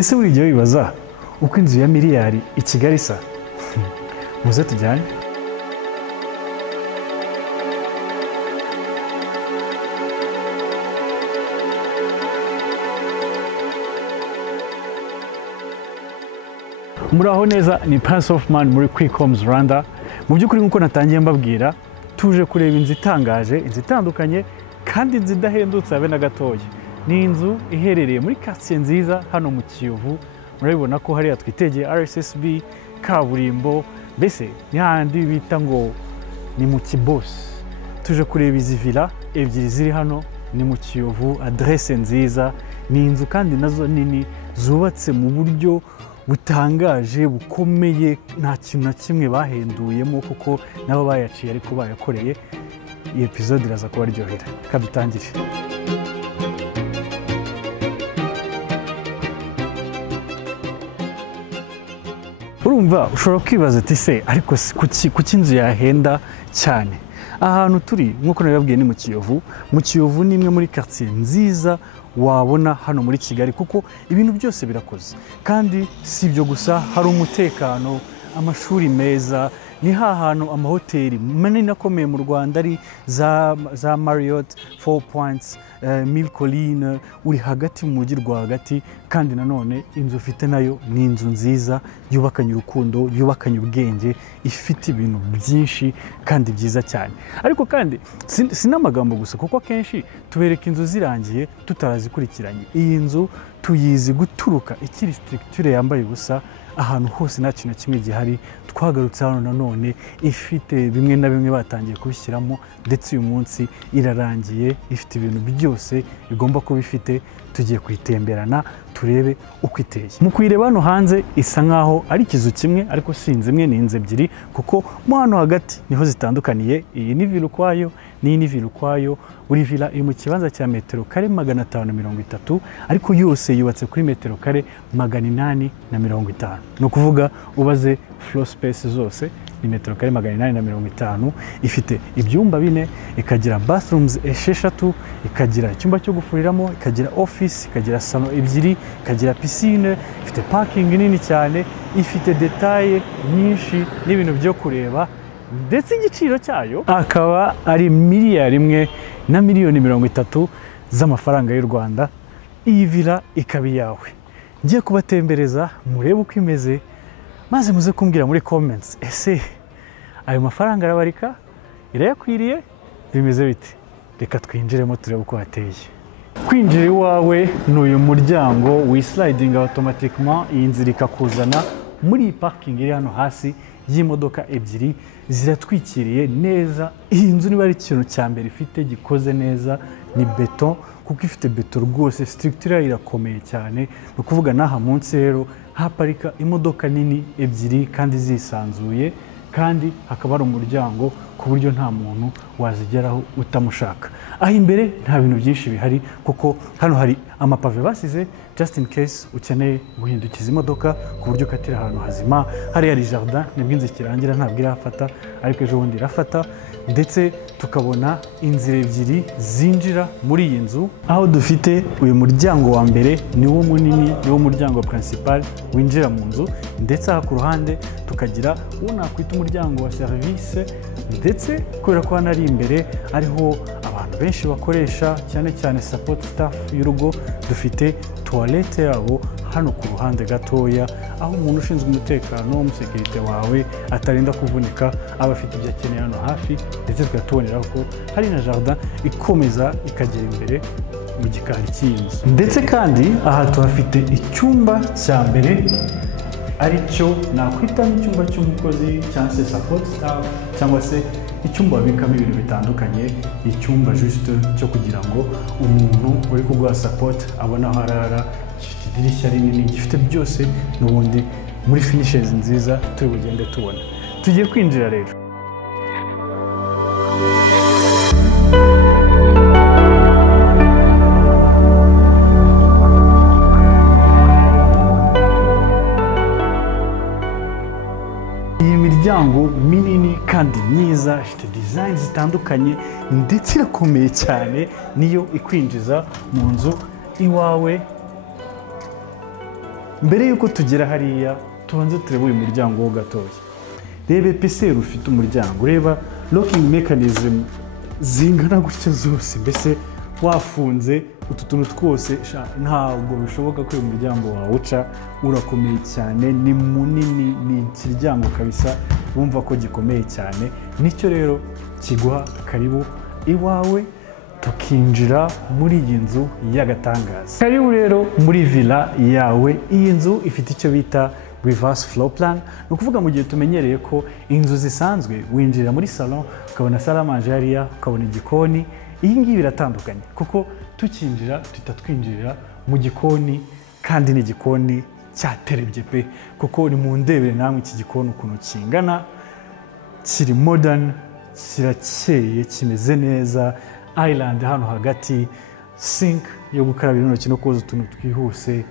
ese buri gihe wibaza uko inzu ya miliyari i Kigali isa? Muze tujyane. Muraho neza, ni Prince of Man muri Quick Homes Rwanda. Mu by'ukuri nk'uko natangiye mbabwira, tuje kureba inzu itangaje, inzu itandukanye kandi inzu idahendutse habe na gatoya. Ni inzu iherereye muri quartier nziza hano mu Kiyovu. Murabibona ko hariya twitegeye RSSB, kaburimbo, mbese ni handi bita ngo ni mu Kibosi. Tuje kureba izi villa ebyiri ziri hano, ni mu Kiyovu, adresse nziza, ni inzu kandi nazo nini zubatse mu buryo butangaje bukomeye, nta kintu na kimwe bahenduyemo kuko nabo bayaciye ariko bayakoreye. Iyi episode iraza kubaryohera. Kadutangire. Urumva ushobora kwibaza ati se ariko kuki inzu yahenda cyane? Ahantu turi nk'uko nabibabwiye ni mu Kiyovu. Mu Kiyovu ni imwe muri quartier nziza wabona hano muri Kigali kuko ibintu byose birakoze, kandi si ibyo gusa, hari umutekano, amashuri meza, ni hantu amahoteli manini akomeye mu Rwanda ari za Marriott, Four Points, Mille Collines, uri hagati mu mujyi rwagati. Kandi nanone inzu ufite nayo ni inzu nziza yubakanye urukundo, yubakanye ubwenge, ifite ibintu byinshi kandi byiza cyane. Ariko kandi sinamagambo gusa kuko akenshi tubereka inzu zirangiye tutarazikurikiranye. Iyi nzu tuyizi guturuka ikiri structure yambaye ubusa, ahantu hose nta kintu kimwe gihari. Twagarutse hano nanone ifite bimwe na bimwe batangiye kubishyiramo, ndetse uyu munsi irarangiye, ifite ibintu byose bigomba kuba ifite. Tugiye kuyitemberana turebe uko iteye. Mu kuyireba hano hanze isa nkaho ari ikizu kimwe, ariko si inzu imwe, ni inzu ebyiri kuko mo hano hagati niho zitandukaniye. Iyi ni villa ukwayo, n'iyi ni villa ukwayo. Buri villa iri mu kibanza cya metero kare 530, ariko yose yubatse kuri metero kare 850. Ni ukuvuga ubaze floor space zose ni metero kare 850. Ifite ibyumba 4, ikagira bathrooms 6, ikagira icyumba cyo gufuriramo, ikagira office, ikagira salon 2, ikagira piscine, ifite parking nini cyane, ifite detail nyinshi n'ibintu byo kureba, ndetse igiciro cyayo akaba ari miliyari 1,30,000,000 z'amafaranga y'u Rwanda. Iyi villa ikaba iyawe. Ngiye kubatembereza murebe uko imeze, maze muze kumbwira muri comments, ese ayo mafaranga arabarika, irayakwiriye, bimeze bite? Reka twinjiremo turebe uko hateye. Kwinjira iwawe n'uyu muryango wisliding automatiquement, iyi nzira ikakuzana muri iyi parking iri hano hasi y'imodoka ebyiri ziratwikiriye neza. Iyi nzu niba ari ikintu cya mbere ifite gikoze neza ni beton, kuko ifite beton rwose, structure irakomeye cyane. Ni ukuvuga n'aha munsi rero haparika imodoka nini ebyiri kandi zisanzuye, kandi hakaba ari umuryango ku buryo nta muntu wazigeraho utamushaka. Aho imbere nta bintu byinshi bihari kuko hano hari amapave basize just in case ukeneye guhindukiza imodoka ku buryo ukatira ahantu hazima. Hariya ari jardin, nibwo inzu ikirangira ntabwo irafata, ariko ejo bundi irafata. Ndetse tukabona inzira ebyiri zinjira muri iyi nzu, aho dufite uyu muryango wa mbere niwo munini, niwo muryango principal winjira mu nzu, ndetse aha ku ruhande tukagira uwo nakwita umuryango wa service. Ndetse kubera ko hano ari imbere ariho abantu benshi bakoresha, cyane cyane support staff y'urugo, dufite toilette yabo hano ku ruhande gatoya, aho umuntu ushinzwe umutekano, umusekirite wawe atarinda kuvunika, aba afite ibyo akeneye hano hafi. Ndetse tugatubonera ko hari na jardin ikomeza ikagera imbere mu gikari cy'inzu. Ndetse kandi aha tuhafite icyumba cya mbere, aricyo nakwita nk'icyumba cy'umukozi cyangwa se support staff, cyangwa se icyumba babikamo ibintu bitandukanye. Icyumba juste cyo kugira ngo umuntu uri kuguha support abone aho arara, gifite idirishya rinini, gifite byose n'ubundi muri finishes nziza turi bugende tubona. Tugiye kwinjira rero. Imiryango minini kandi myiza, ifite design zitandukanye, ndetse irakomeye cyane, niyo ikwinjiza mu nzu iwawe mbere yuko tugera hariya tubanze turebe uyu muryango wo gatoya. Reba episeri ufite umuryango, reba locking mechanism zingana gutya zose, mbese wafunze utu tuntu twose ntabwo bishoboka ko uyu muryango wawuca, urakomeye cyane, ni munini, ni ikiryango kabisa wumva ko gikomeye cyane. Nicyo rero kiguha karibu iwawe tukinjira muri iyi nzu y'agatangaza. Karibu rero muri villa yawe. Iyi nzu ifite icyo bita reverse floor plan, ni ukuvuga mu gihe tumenyereye ko inzu zisanzwe winjira muri salon ukabona salle à manger hariya, ukabona igikoni. Iyi ngiyi biratandukanye kuko tukinjira tuhita twinjirira mu gikoni, kandi ni igikoni cyaterebye pe, kuko ni mu ndebere namwe iki gikoni ukuntu kingana, kiri modern, kirakeye, kimeze neza, island hano hagati, sink yo gukaraba intoki no koza utuntu twihuse,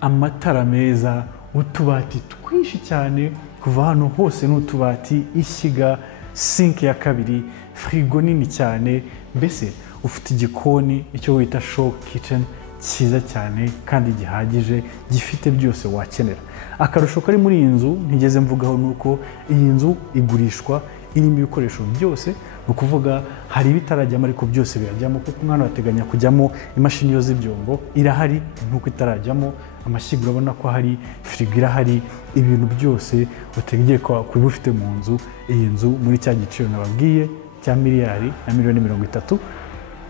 amatara meza, utubati twinshi cyane kuva hano hose n'utubati, ishyiga, sink ya kabiri, frigo nini cyane, mbese ufite igikoni icyo wita show kitchen cyiza cyane kandi gihagije, gifite byose wakenera. Akarusho kari muri iyi nzu ntigeze mvugaho nuko iyi nzu igurishwa irimo ibikoresho byose, ni ukuvuga hari ibitarajyamo ariko byose birajyamo, kuko umwana bateganya kujyamo imashini yoza ibyombo irahari nkuko itarajyamo, amashyiga urabona ko hari, firigo irahari, ibintu byose utegeye ko kuba ufite mu nzu. Iyi nzu muri cya giciro nababwiye cya $1,30,000,000,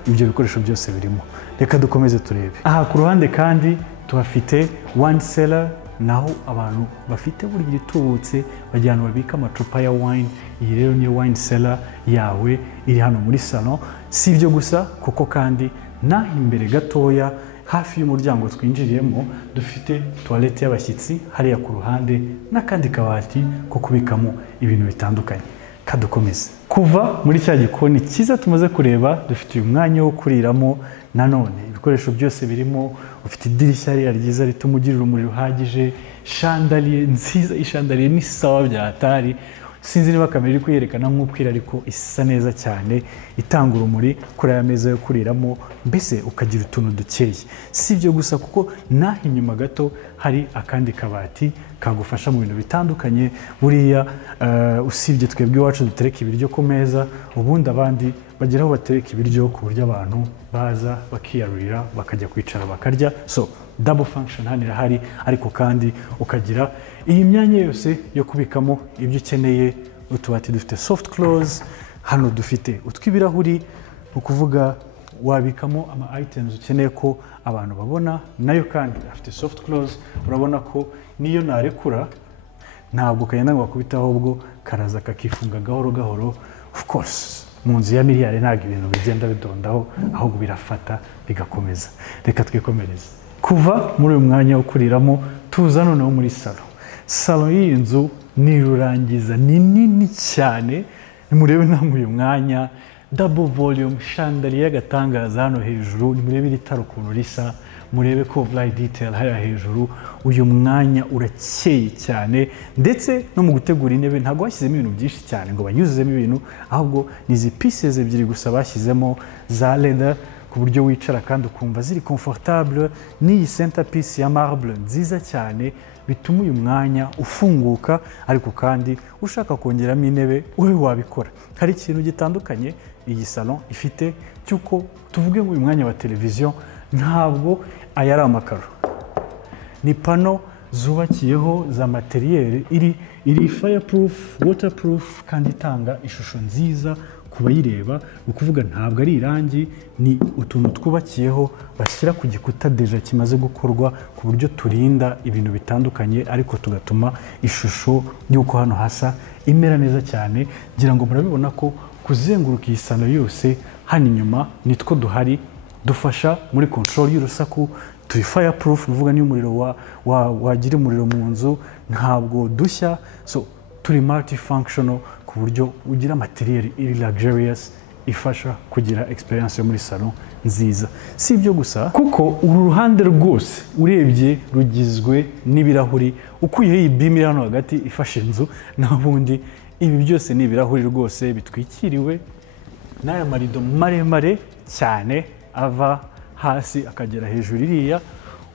ibyo bikoresho byose birimo. Reka dukomeze turebe. Aha ku ruhande kandi tuhafite wine cellar, naho abantu bafite buri gitubutse bajyana babika amacupa ya wine. Iyi rero ni wine cellar yawe iri hano muri salon. Si ibyo gusa kuko kandi naho imbere gatoya hafi y'umuryango twinjiriyemo dufite toilette y'abashyitsi hariya ku ruhande, n'akandi kabati ko kubikamo ibintu bitandukanye. Kadukomeze. Kuva muri cya gikoni cyiza tumaze kureba, dufite uyu mwanya wo kuriramo, nanone ibikoresho byose birimo, ufite idirishya hariya ryiza rituma ugira urumuri ruhagije, chandelier nziza, ishandelier ni sawa bya hatari, sinzi niba kamera iri kuyerekana nk'ukwira ariko isa neza cyane, itanga urumuri kuri aya meza yo kuriramo, mbese ukagira utuntu dukeye. Si ibyo gusa kuko naho inyuma gato hari akandi kabati kagufasha mu bintu bitandukanye. Buriya usibye twebwe iwacu dutereka ibiryo ku meza, ubundi abandi bagira aho batereka ibiryo ku buryo abantu baza bakiyarurira bakajya kwicara bakarya. So double function hano irahari, ariko kandi ukagira iyi myanya yose yo kubikamo ibyo ukeneye. Utubati dufite soft close, hano dufite utw'ibirahuri, ukuvuga wabikamo ama items ukeneye ko abantu babona, nayo kandi afite soft close. Urabona ko niyo narekura ntabwo kagenda ngo bakubitaho, ahubwo karaza kakifunga gahoro gahoro. Of course mu nzu ya miliyari ntabwo ibintu bigenda bidondaho, ahubwo birafata bigakomeza. Reka twikomereze. Kuva muri uyu mwanya wo kuriramo tuza noneho muri salon. Salon y'iyi nzu ni rurangiza, ni nini cyane, nimurebe namwe uyu mwanya, double volume chandelier y'agatangaza hano hejuru, nimurebe iri tara ukuntu risa, murebe ko light detail hariya hejuru. Uyu mwanya urakeye cyane, ndetse no mu gutegura intebe ntabwo bashyizemo ibintu byinshi cyane ngo banyuzemo ibintu, ahubwo ni izi pieces ebyiri gusa bashyizemo za leather ku buryo wicara kandi ukumva ziri comfortable, n'iyi center piece ya marble nziza cyane bituma uyu mwanya ufunguka. Ariko kandi ushaka kongeramo intebe wowe wabikora. Hari ikintu gitandukanye iyi salon ifite cyuko tuvuge ngo uyu mwanya wa televiziyo ntabwo aya ari amakaro, ni pano zubakiyeho za materiel, iri fireproof, waterproof, kandi itanga ishusho nziza ku bayireba. Ni ukuvuga ntabwo ari irangi, ni utuntu twubakiyeho bashyira ku gikuta deja kimaze gukorwa ku buryo turinda ibintu bitandukanye, ariko tugatuma ishusho y'uko hano hasa imera neza cyane. Ngira ngo murabibona ko kuzenguruka iyi salon yose hano inyuma nitwo duhari, dufasha muri control y'urusaku. Turi fireproof, nuvuga niyo umuriro wagira umuriro mu nzu ntabwo dushya. So turi multifunctional ku buryo ugira materiel iri luxurious ifasha kugira experience yo muri salon nziza. Si ibyo gusa kuko uru ruhande rwose urebye rugizwe n'ibirahuri, ukuyeho iyi beam iri hano hagati ifashe inzu, n'abundi ibi byose ni ibirahuri rwose bitwikiriwe n'aya marido maremare cyane ava hasi akagera hejuru iriya.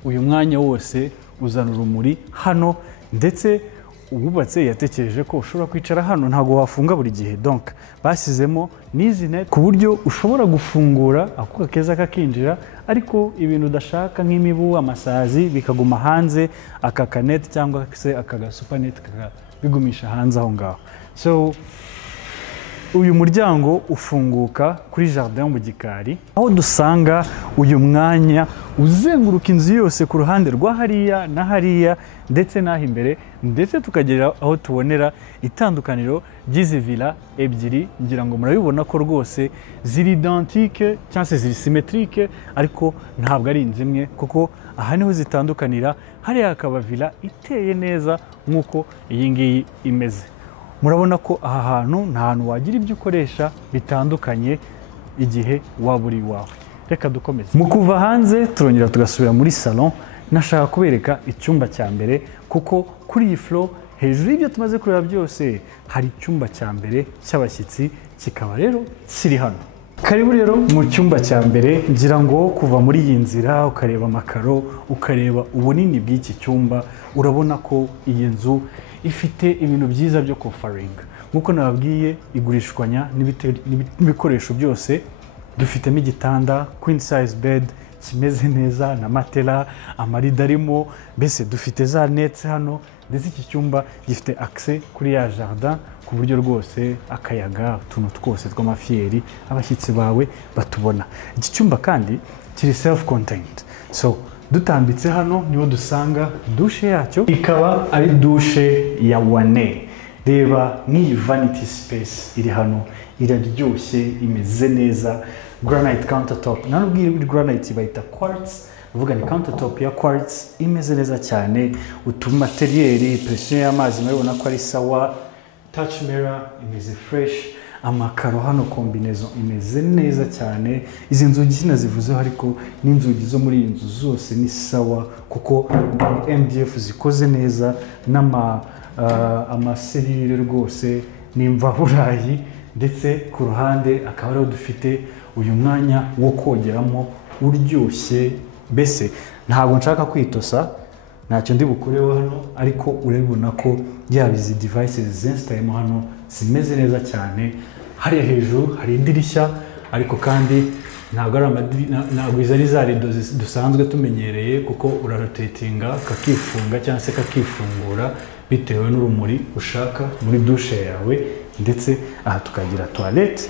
Uyu mwanya wose uzana urumuri hano, ndetse ububatse yatekereje ko ushobora kwicara hano, ntabwo wafunga buri gihe. Donc basizemo n'izi net ku buryo ushobora gufungura akuka keza kakinjira, ariko ibintu udashaka nk'imibu, amasazi bikaguma hanze, aka kanet cyangwa se aka gasupanet bigumisha hanze aho ngaho. So uyu muryango ufunguka kuri jardin mu gikari, aho dusanga uyu mwanya uzenguruka inzu yose ku ruhande rwa hariya na hariya ndetse n'aho imbere, ndetse tukagera aho tubonera itandukaniro ry'izi villa ebyiri. Ngira ngo murabibona ko rwose ziri identique cyangwa se ziri symétrique, ariko ntabwo ari inzu imwe, kuko aha niho zitandukanira. Hariya hakaba villa iteye neza nk'uko iyi ngiyi imeze. Murabona ko aha hantu nta hantu wagira ibyo ukoresha bitandukanye igihe waba uri iwawe. Reka dukomeze. Mu kuva hanze turongera tugasubira muri salon. Nashaka kubereka icyumba cya mbere, kuko kuri iyi floor hejuru y'ibyo tumaze kureba byose hari icyumba cya mbere cy'abashyitsi, kikaba rero kiri hano. Karibu rero mu cyumba cya mbere. Ngira ngo kuva muri iyi nzira ukareba amakaro, ukareba ubunini bw'iki cyumba, urabona ko iyi nzu ifite ibintu byiza byo kofaringa. Nk'uko nababwiye, igurishwanya n'ibikoresho byose. Dufitemo igitanda queen size bed kimeze neza na matela, amarido arimo, mbese dufite za nets hano, ndetse iki cyumba gifite accès kuri ya jardin ku buryo rwose akayaga, utuntu twose tw'amafiyeri abashyitsi bawe batubona. Iki cyumba kandi kiri self contained. So dutambitse hano niho dusanga dushe yacyo, ikaba ari dushe ya wane. Reba nk'iyi vanity space iri hano, iraryoshye, imeze neza. Granite countertop, nubwo iri granite bayita quartz, uvuga ni countertop ya quartz imeze neza cyane. Utumaterieri, pression y'amazi murabona ko ari sawa. Touch mirror imeze fresh. Amakaro hano combinaison imeze neza cyane. Izi nzugi sinazivuzeho, ariko n'inzugi zo muri iyi nzu zose ni sawa, kuko MDF zikoze neza, amaserire rwose n'imvaburayi. Ndetse ku ruhande akaba ariho dufite uyu mwanya wo kogeramo uryoshye. Mbese ntabwo nshaka kwitosa, ntacyo ndi bukoreho hano, ariko urabibona ko yaba izi devices zinstayemo hano zimeze neza cyane. Hariya hejuru hari idirishya, ariko kandi ntabwo izo ari za rido dusanzwe tumenyereye, kuko urarotatinga kakifunga cyangwa se kakifungura bitewe n'urumuri ushaka muri dushe yawe. Ndetse aha tukagira toilette.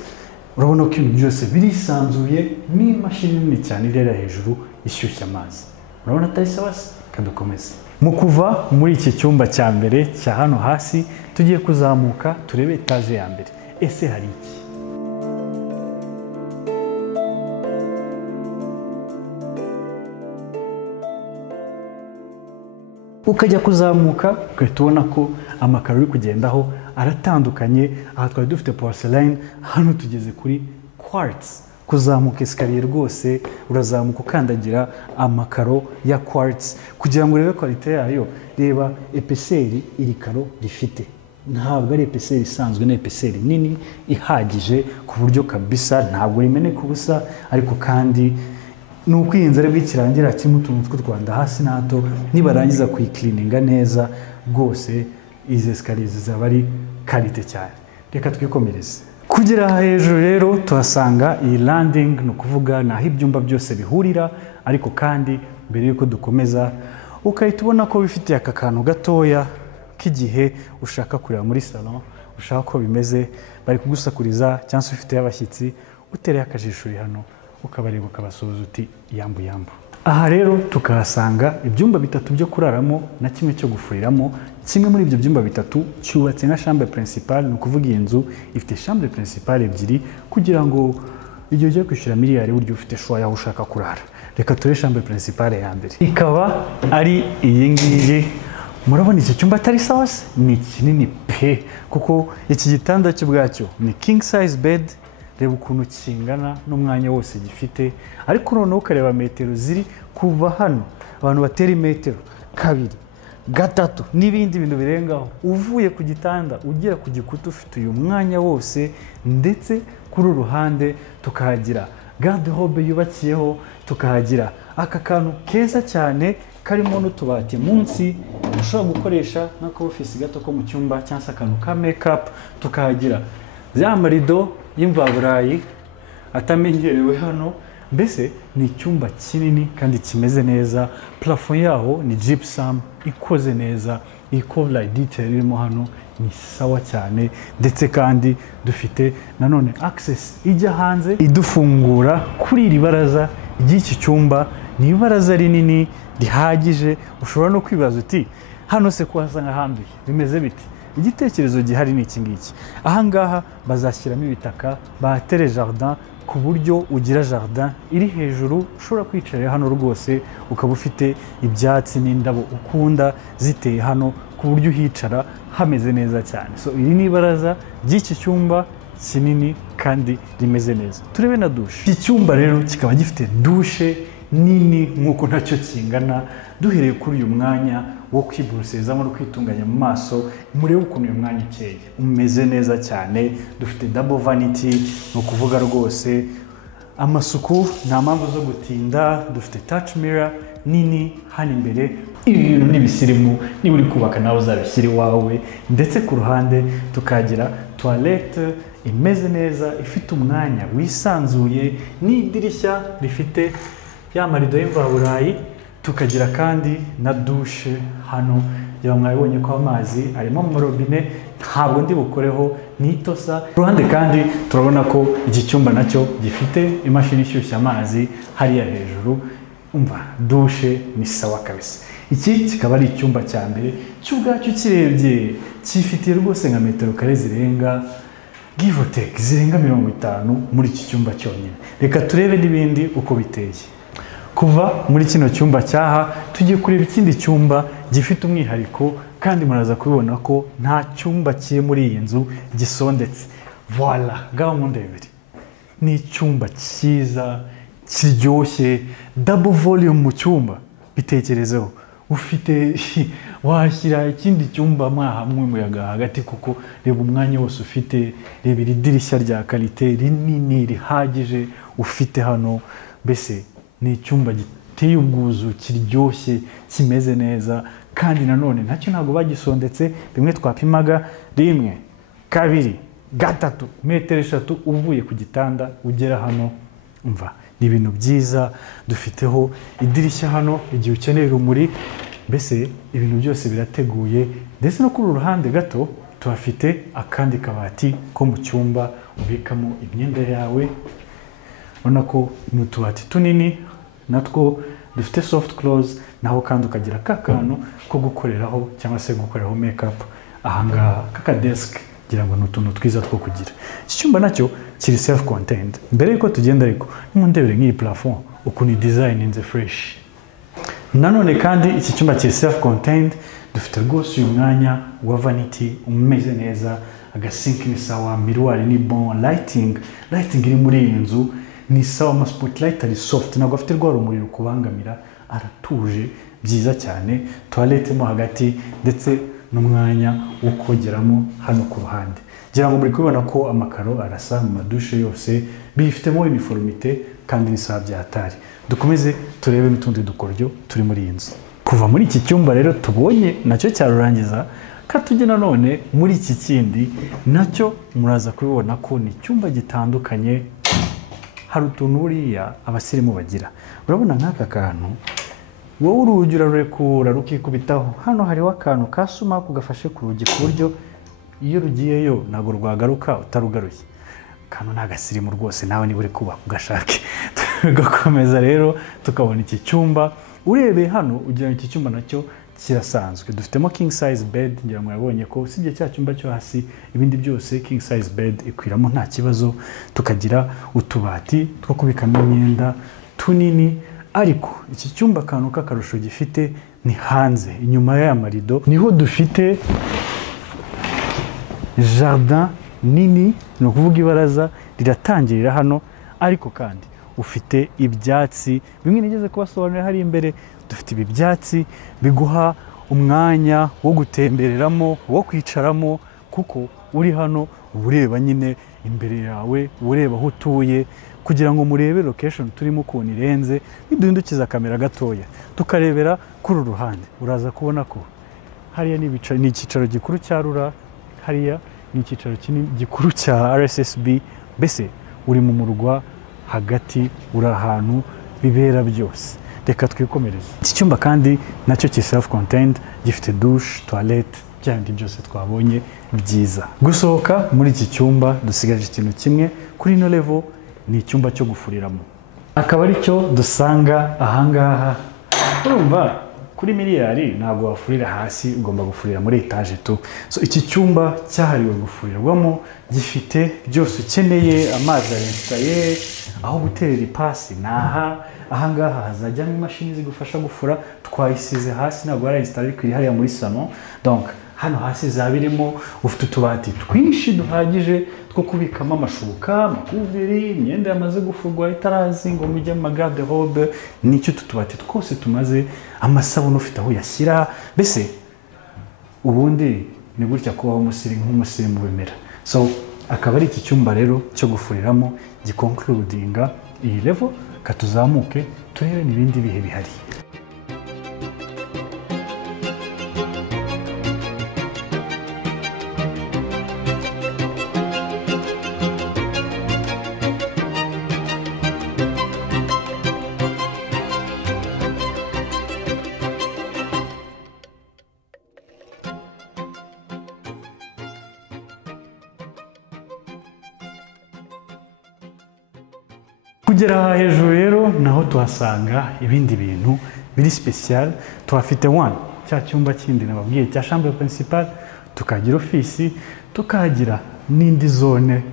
Urabona ko ibintu byose birisanzuye, n'imashini nini cyane irera hejuru ishyushya amazi. Urabona atari sawa se? Kadukomeze. Mu kuva muri iki cyumba cya mbere cya hano hasi, tugiye kuzamuka turebe etaje ya mbere. Ese hari iki? Ukajya kuzamuka ugahita ubona ko amakaro uri kugendaho aratandukanye. Aha twari dufite porcelain, hano tugeze kuri quartz. Kuzamuka esikariye rwose urazamuka ukandagira amakaro ya quartz kugira ngo urebe quality yayo. Reba epeseri iri karo rifite, ntabwo ari epeseri isanzwe, ni epeseri nini ihagije ku buryo kabisa ntabwo rimeneka ubusa, ariko kandi nuko iyi nzu ari bw'ikirangira kirimo utuntu tw'u Rwanda hasi na hato. Nibarangiza kuyiklininga neza rwose, izi esikariye zizaba ari quality cyane. Reka twikomereze. Kugera hejuru rero tuhasanga iyi landing, no kuvuga naho ibyumba byose bihurira, ariko kandi mbere yuko dukomeza ukahita ubona ko bifitiye aka kantu gatoya k'igihe ushaka kureba muri salon, ushaka ko bimeze, bari kugusakuriza cyangwa se ufite abashyitsi, utereye akajisho hano ukabareba ukabasuhuza uti yambu yambu. Aha rero tukahasanga ibyumba bitatu byo kuraramo na kimwe cyo gufuriramo. Kimwe muri ibyo byumba bitatu cyubatse nka chambre principale, no kuvuga iyi nzu ifite chambre principale ebyiri, kugira ngo igihe ugiye kwishyura miliyari buryo ufite choix yaho ushaka kurara. Reka turebe chambre principale ya mbere, ikaba ari iyi ngiyi. Murabona iki cyumba atari sawa se? Ni kinini pe, kuko iki gitanda cyo bwacyo ni king size bed. Reba ukuntu kingana n'umwanya wose gifite, ariko noneho ukareba metero ziri kuva hano, abantu batera metero kabiri gatatu n'ibindi bintu birengaho. Uvuye ku gitanda ugera ku gikuta ufite uyu mwanya wose, ndetse kuri uruhande tukahagira garde robe yubakiyeho, tukahagira aka kantu keza cyane karimo n'utubati munsi ushobora gukoresha nk'aka office gato ko mu cyumba cyangwa se akantu ka makeup, tukahagira ya marido y'imvaburayi atamenyerewe hano. Mbese ni icyumba kinini kandi kimeze neza. Plafond yaho ni gypsum ikoze neza, iyi cover detail irimo hano ni sawa cyane, ndetse kandi dufite nanone access ijya hanze idufungura kuri iri baraza ry'iki cyumba. Ni ibaraza rinini rihagije, ushobora no kwibaza uti hano se ko hasa nk'ahanduye bimeze bite? Igitekerezo gihari ni iki ngiki. Aha ngaha bazashyiramo ibitaka, batere jardin ku buryo ugira jardin iri hejuru, ushobora kwicara hano rwose ukaba ufite ibyatsi n'indabo ukunda ziteye hano ku buryo uhicara hameze neza cyane. So iri ni ibaraza ry'iki cyumba kinini kandi rimeze neza. Turebe na dushe. Iki cyumba rero kikaba gifite dushe nini nk'uko ntacyo kingana. Duhereye kuri uyu mwanya wo kwiborosezamo no kwitunganya mu maso, murebe ukuntu uyu mwanya ukeye umeze neza cyane. Dufite double vanity, ni ukuvuga rwose amasuku nta mpamvu zo gutinda. Dufite touch mirror nini hano imbere. Ibi bintu n'ibisirimu, niba uri kubaka nawe uzabishyira iwawe. Ndetse ku ruhande tukagira toilette imeze neza, ifite umwanya wisanzuye n'idirishya rifite ya marido y'imvaburayi. Tukagira kandi na dushe hano, yaba mwabonye ko amazi arimo mu robine, ntabwo ndi bukoreho nitosa. Ku ruhande kandi turabona ko iki cyumba nacyo gifite imashini ishyushya amazi hariya hejuru. Umva, dushe ni sawa kabisa. Iki kikaba ari icyumba cya mbere cy'ubwacyo kirebye cyifitiye rwose nka metero kare zirenga give or take zirenga 50 muri iki cyumba cyonyine. Reka turebe n'ibindi uko biteye. Kuva muri kino cyumba cyaha tugiye kureba ikindi cyumba gifite umwihariko, kandi muraza kubibona ko nta cyumba kiri muri iyi nzu gisondetse. Voilà, ngaho mundebere. Ni icyumba cyiza kiryoshye, double volume mu cyumba. Bitekerezeho, ufite washyira ikindi cyumba mwahamwe umuyaga hagati, kuko reba umwanya wose ufite, reba iri dirishya rya kalite rinini rihagije ufite hano. Mbese ni icyumba giteye ubwuzu, kiryoshye, kimeze neza, kandi nanone ntacyo ntabwo bagisondetse. Bimwe twapimaga 1, 2, 3 metero 3 uvuye ku gitanda ugera hano. Umva, ni ibintu byiza. Dufiteho idirishya hano igihe ukeneye urumuri. Mbese ibintu byose birateguye. Ndetse no kuri uruhande gato tuhafite akandi kabati ko mu cyumba ubikamo imyenda yawe. Ubona ko ni utubati tunini, natwo dufite soft close, naho kandi ukagira kakantu ko gukoreraho cyangwa se gukoreraho makeup. Ahangaha kaka desk ngira ngo n'utuntu twiza two kugira. Iki cyumba nacyo kiri self contained. Mbere yuko tugenda ariko nimundebere nk'iyi plafond ukuntu design inze fresh. Nanone kandi iki cyumba kiri self contained. Dufite rwose uyu mwanya wa vanity umeze neza, agasink ni sawa, miroir ni bon, lighting iri muri iyi nzu ni sawa, ama spotlight ari soft, ntabwo afite rwa rumuri rukubangamira, aratuje byiza cyane. Toilette mo hagati, ndetse n'umwanya wo kogeramo hano ku ruhande. Ngira ngo muri kubona ko amakaro arasa mu madushe yose, bifitemo uniformité kandi ni sawa byatari. Dukomeze turebe n'utundi dukoryo turi muri iyi nzu. Kuva muri iki cyumba rero tubonye nacyo cyarurangiza, katujye nanone muri iki kindi nacyo muraza kubibona ko ni icyumba gitandukanye. Hari utuntu buriya abasirimu bagira. Urabona nk'aka kantu wowe urugi urarurekura rukikubitaho. Hano hariho akantu kasuma kugafashe ku rugi ku buryo iyo rugiyeyo ntabwo rwagaruka utarugaruye. Kano n'agasirimu rwose, nawe niba uri kuba ugashake. Tugakomeza rero tukabona iki cyumba. Urebeye hano ugira iki cyumba nacyo kirasanzwe. Dufitemo king size bed, ngira ngo yabonye ko usibye cya cyumba cyo hasi ibindi byose king size bed ikwiramo nta kibazo. Tukagira utubati two kubikamo imyenda tunini. Ariko iki cyumba kantu k'akarusho gifite ni hanze, inyuma ya marido niho dufite jardin nini, ni ukuvuga ibaraza riratangirira hano. Ariko kandi ufite ibyatsi bimwe nigeze kubasobanurira hari imbere. Dufite ibi byatsi biguha umwanya wo gutembereramo, wo kwicaramo, kuko uri hano ureba nyine imbere yawe, ureba aho utuye. kugira ngo murebe location turimo ukuntu irenze. Niduhindukiza kamera gatoya tukarebera kuri uru ruhande, uraza kubona ko hariya ni icyicaro gikuru cya RURA, hariya ni icyicaro gikuru cya RSSB. Mbese uri mu murwa hagati, uri ahantu bibera byose. Reka twikomereze. Iki cyumba kandi nacyo ki self contained, gifite douche, toilette, byandi byose twabonye byiza. Gusohoka muri iki cyumba dusigaje ikintu kimwe kuri ino level, ni icyumba cyo gufuriramo. Akaba ari cyo dusanga ahangaha. Urumva kuri miliyari ntabwo wafurira hasi, ugomba gufurira muri etage tu. So iki cyumba cyahariwe gufurirwamo, gifite byose ukeneye, amazi arinstaye, aho guterera ipasi naha. Ahangaha hazajyamo imashini zigufasha gufura, twayisize hasi, ntabwo yarainstallé kuri hariya muri salon. Donc hano hasi zabirimo, ufite utubati twinshi duhagije two kubikamo amashuka, amakuveri, imyenda yamaze gufurwa itarazi ngo mujye mu garde robe. Nicyo tutubati twose tumaze, amasabune ufite aho yashyira. Mbese ubundi ni gutya kubaho nk'umusirimu wemera. So akaba ari iki cyumba rero cyo gufuriramo gikonkludinga iyi level. Katuzamuke turebe n'ibindi bihe bihari. Kugera aha hejuru rero naho tuhasanga ibindi bintu biri special. Tuhafite cya cyumba kindi nababwiye cya chambre principale, tukagira ofisi, tukagira n'indi zone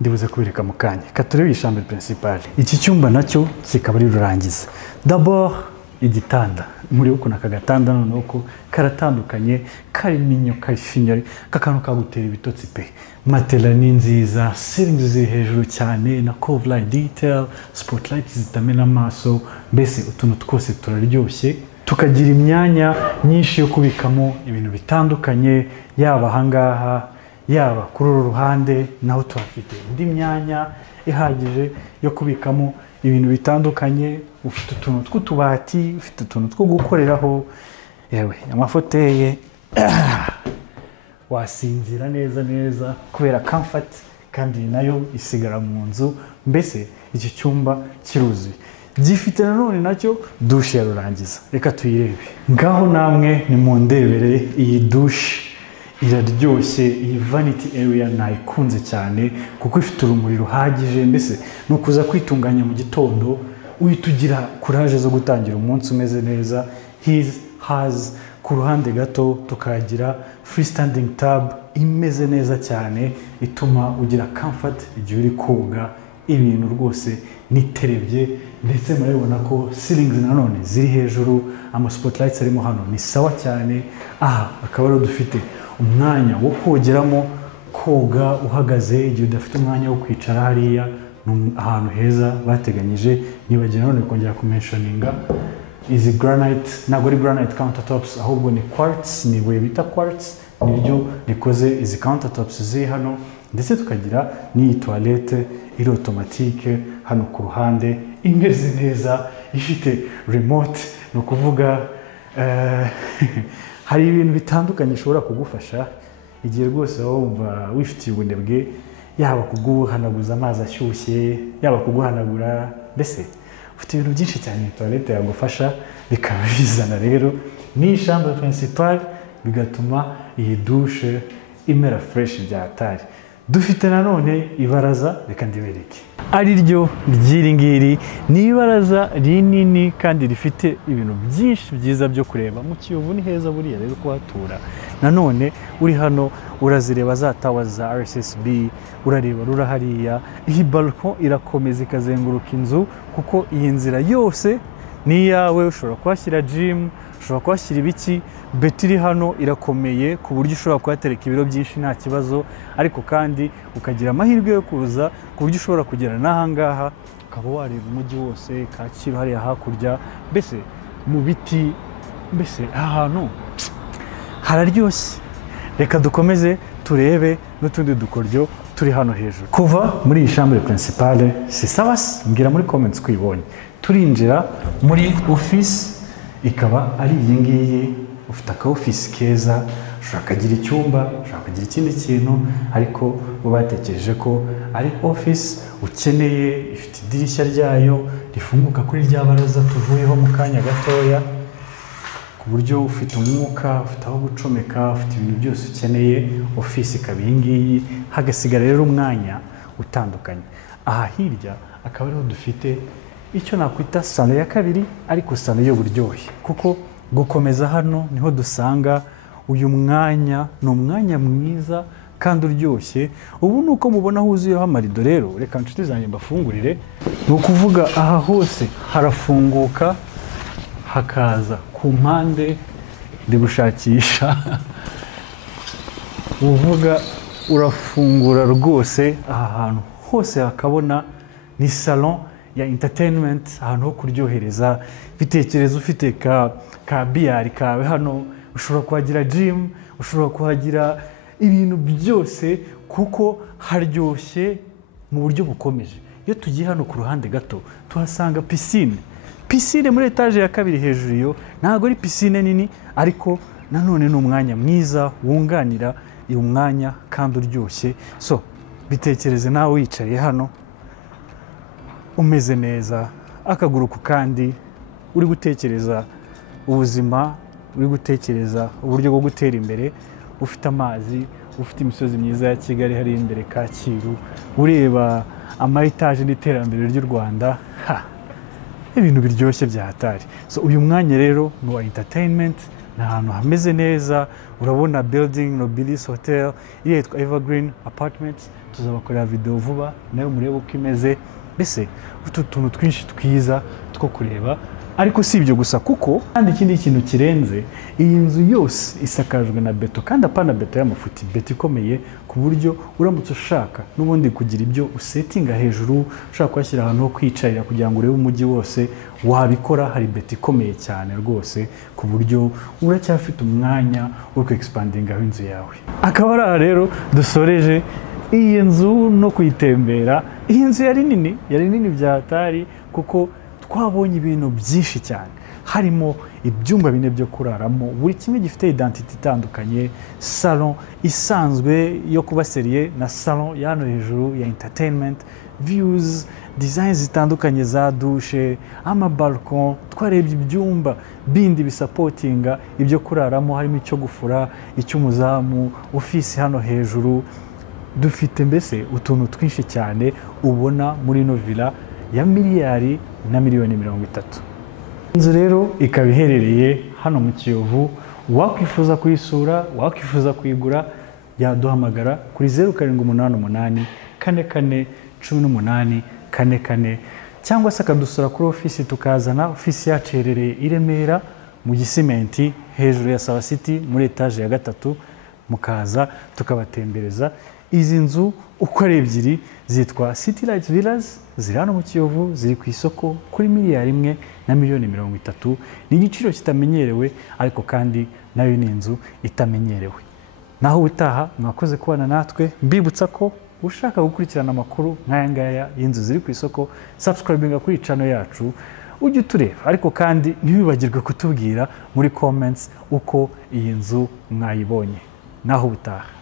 ndibuze kubireka mu kanya. Katurebe iyi chambre principale. Iki cyumba nacyo kikaba ari rurangiza. D'abord igitanda, muri uko naka gatanda noneho ko karatandukanye, kari minyo, kari finyari, kakantu kagutera ibitotsi pe. Matela ni nziza, ceiling ziri hejuru cyane, na cove light detail, spotlight zitamena amaso. Mbese utuntu twose turaryoshye. Tukagira imyanya nyinshi yo kubikamo ibintu bitandukanye, yaba ahangaha, yaba kuri uru ruhande, naho tuhafite indi myanya ihagije yo kubikamo ibintu bitandukanye. Ufite utuntu tw'utubati, ufite utuntu two gukoreraho, yewe amafoteye, wasinzira neza kubera comfort, kandi nayo isigara mu nzu. Mbese iki cyumba kiruzuye. Gifite nanone nacyo douche ya rurangiza. Reka tuyirebe. Ngaho namwe ni mu ndebere iyi douche iraryoshye. Iyi vanity area nayikunze cyane kuko ifite urumuri ruhagije. Mbese nukuza kwitunganya mu gitondo, uhita ugira courage zo gutangira umunsi umeze neza. Has ku ruhande gato tukagira freestanding tub imeze neza cyane, ituma ugira comfort igihe uri koga. Ibintu rwose niterebye, ndetse murabibona ko ceilings nanone ziri hejuru, ama spotlights arimo hano ni sawa cyane. Aha akaba rero dufite umwanya wo kogeramo, koga uhagaze igihe udafite umwanya wo kwicara hariya. Ahantu heza bateganyije. Nibagira none kongera kumentioninga izi granite, ntabwo ari granite countertops ahubwo ni quartz, ni ibuye bita quartz, niryo rikoze izi countertops ziri hano. Ndetse tukagira n'iyi toilette iri automatique hano ku ruhande, imeze neza, ifite remote. Ni ukuvuga hari ibintu bitandukanye ishobora kugufasha igihe rwose wumva wifitiye ubunebwe, yaba kuguhanaguza amazi ashyushye, yaba kuguhanagura. Mbese ufite ibintu byinshi cyane toilette yagufasha, bikaba bizana rero n'iyi chambre principale, bigatuma iyi douche imera fresh bya hatari. Dufite nanone ibaraza, reka ndibereke. Ari ryo ry'iri ngiri, ni ibaraza rinini kandi rifite ibintu byinshi byiza byo kureba. Mu Kiyovu ni heza buriya rero kuhatura. Nanone uri hano urazireba za towers za RSSB, urareba RURA hariya. Iyi balcon irakomeza ikazenguruka inzu, kuko iyi nzira yose ni iyawe. Ushobora kuhashyira gym, ushobora kuhashyira ibiki. Beti iri hano irakomeye ku buryo ushobora kuhatereka ibiro byinshi nta kibazo, ariko kandi ukagira amahirwe yo kuza ku buryo ushobora kugera n'ahangaha ukaba wareba umujyi wose, Kacyiru hariya hakurya. Mbese mu biti, mbese ahantu hararyoshye. Reka dukomeze turebe n'utundi dukoryo turi hano hejuru. Kuva muri iyi chambre principale si sawa, mbwira muri comments ko uyibonye. Turinjira muri office, ikaba ari iyi ngiyi, ufite aka office keza, ushaka kugira icyumba, ushaka kugira ikindi kintu, ariko bo batekereje ko ari office ukeneye, ifite idirishya ryayo rifunguka kuri rya baraza tuvuyeho mu kanya gatoya, ku buryo ufite umwuka, ufite aho gucomeka, ufite ibintu byose ukeneye. Office ikaba iyi ngiyi, hagasigara rero umwanya utandukanye. Aha hirya akaba ariho dufite icyo nakwita salo ya kabiri, ariko salo y'uburyohe, kuko gukomeza hano niho dusanga uyu mwanya. Ni umwanya mwiza kandi uryoshye. Ubu nuko mubona huzuyeho amarido, rero reka nshuti zanjye mbafungurire. Ni ukuvuga aha hose harafunguka, hakaza ku mpande, ndi gushakisha uvuga urafungura rwose. Aha hantu hose hakabona ni salon ya entertainment, ahantu ho kuryohereza. Bitekereza ufite ka biyari kawe hano, ushobora kuhagira gym, ushobora kuhagira ibintu byose, kuko haryoshye mu buryo bukomeje. Iyo tugiye hano ku ruhande gato tuhasanga piscine. Piscine muri etage ya kabiri hejuru, yo ntabwo ari piscine nini, ariko nanone ni umwanya mwiza wunganira uyu mwanya kandi uryoshye. So bitekereze nawe wicaye hano umeze neza, akaguru ku kandi, uri gutekereza ubuzima, uri gutekereza uburyo bwo gutera imbere, ufite amazi, ufite imisozi myiza ya Kigali hari imbere Kacyiru, ureba ama etage n'iterambere ry'u Rwanda, ibintu biryoshye bya hatari. So uyu mwanya rero ni wa entertainment, ni ahantu hameze neza. Urabona building Nobilis Hotel, yitwa Evergreen Apartments. Tuzabakorera video vuba nayo murebe uko imeze. Mbese utu tuntu twinshi twiza two kureba. Ariko si ibyo gusa, kuko kandi ikindi kintu kirenze, iyi nzu yose isakajwe na beto, kandi apana beto y'amafuti, beto ikomeye, ku buryo uramutse ushaka n'ubundi kugira ibyo usetinga hejuru, ushaka kuhashyira ahantu ho kwicarira kugira ngo urebe umujyi wose, wabikora. Hari beto ikomeye cyane rwose, ku buryo uracyafite umwanya wo ku-expandingaho inzu yawe. Akaba ari aha rero dusoreje iyi nzu no kuyitembera. Iyi nzu yari nini bya hatari, kuko twabonye ibintu byinshi cyane. Harimo ibyumba bine byo kuraramo, buri kimwe gifite identity itandukanye. Salon isanzwe yo kuba seriye, na salon ya hano hejuru ya entertainment, views, designs zitandukanye za douche, balcon. Twarebye ibyumba bindi bisapotinga ibyo kuraramo, harimo icyo gufura, icy'umuzamu, office hano hejuru. Dufite mbese utuntu twinshi cyane ubona muri ino villa ya miliyari na miliyoni 30. Inzu rero ikaba iherereye hano mu Kiyovu. Wakwifuza kuyisura, wakwifuza kuyigura, yaduhamagara kuri 0788 44 18 44, cyangwa se akadusura kuri ofisi tukazana. Ofisi yacu iherereye i Remera mu Gisimenti, hejuru ya Sawa City muri etage ya 3, mukaza tukabatembereza. Izi nzu uko ari ebyiri zitwa City Lights Villas, ziri hano mu Kiyovu, ziri ku isoko kuri miliyari 1 na miliyoni 30. Ni igiciro kitamenyerewe, ariko kandi nayo ni inzu itamenyerewe. Naho utaha mwakoze kubana natwe. Mbibutsa ko ushaka gukurikirana amakuru nk'aya ngaya y'inzu ziri ku isoko, subscribinga kuri channel yacu, ujye utureba. Ariko kandi ntibibagirwe kutubwira muri comments uko iyi nzu mwayibonye. Naho utaha.